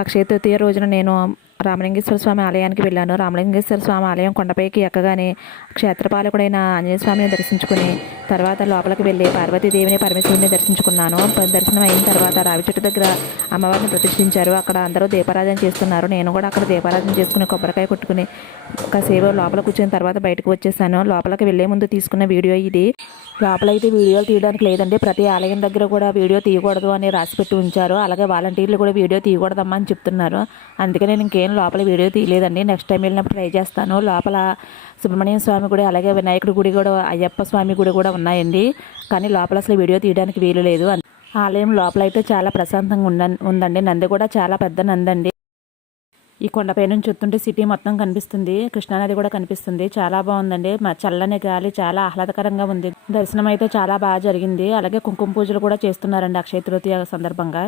అక్షయ తృతీయ రోజున నేను రామలింగేశ్వర స్వామి ఆలయానికి వెళ్ళాను. రామలింగేశ్వర స్వామి ఆలయం కొండపైకి ఎక్కగానే క్షేత్రపాలకుడైన ఆంజనేయ స్వామిని దర్శించుకుని తర్వాత లోపలికి వెళ్ళి పార్వతీదేవిని పరమేశ్వరుని దర్శించుకున్నాను. దర్శనం అయిన తర్వాత రావి చెట్టు దగ్గర అమ్మవారిని ప్రతిష్ఠించారు. అక్కడ అందరూ దీపారాధన చేస్తున్నారు. నేను కూడా అక్కడ దీపారాధన చేసుకుని కొబ్బరికాయ కొట్టుకుని కాసేపు లోపల కూర్చున్న తర్వాత బయటకు వచ్చేసాను. లోపలికి వెళ్లే ముందు తీసుకున్న వీడియో ఇది. లోపలైతే వీడియోలు తీయడానికి లేదండి. ప్రతి ఆలయం దగ్గర కూడా వీడియో తీయకూడదు అని రాసిపెట్టి ఉంచారు. అలాగే వాలంటీర్లు కూడా వీడియో తీయకూడదమ్మా అని చెప్తున్నారు. అందుకే నేను ఇంకేం లోపల వీడియో తీయలేదండి. నెక్స్ట్ టైం వెళ్ళినప్పుడు ట్రై చేస్తాను. లోపల సుబ్రహ్మణ్యం స్వామి గుడి, అలాగే వినాయకుడి గుడి కూడా, అయ్యప్ప స్వామి గుడి కూడా ఉన్నాయండి. కానీ లోపల అసలు వీడియో తీయడానికి వీలు లేదు. ఆలయం లోపల అయితే చాలా ప్రశాంతంగా ఉందండి. నంది కూడా చాలా పెద్ద నందండి. ఈ కొండపై నుంచి చూస్తుంటే సిటీ మొత్తం కనిపిస్తుంది. కృష్ణానది కూడా కనిపిస్తుంది. చాలా బాగుందండి. చల్లని గాలి చాలా ఆహ్లాదకరంగా ఉంది. దర్శనం అయితే చాలా బాగా జరిగింది. అలాగే కుంకుమ పూజలు కూడా చేస్తున్నారండి అక్షయ తృతీయ సందర్భంగా.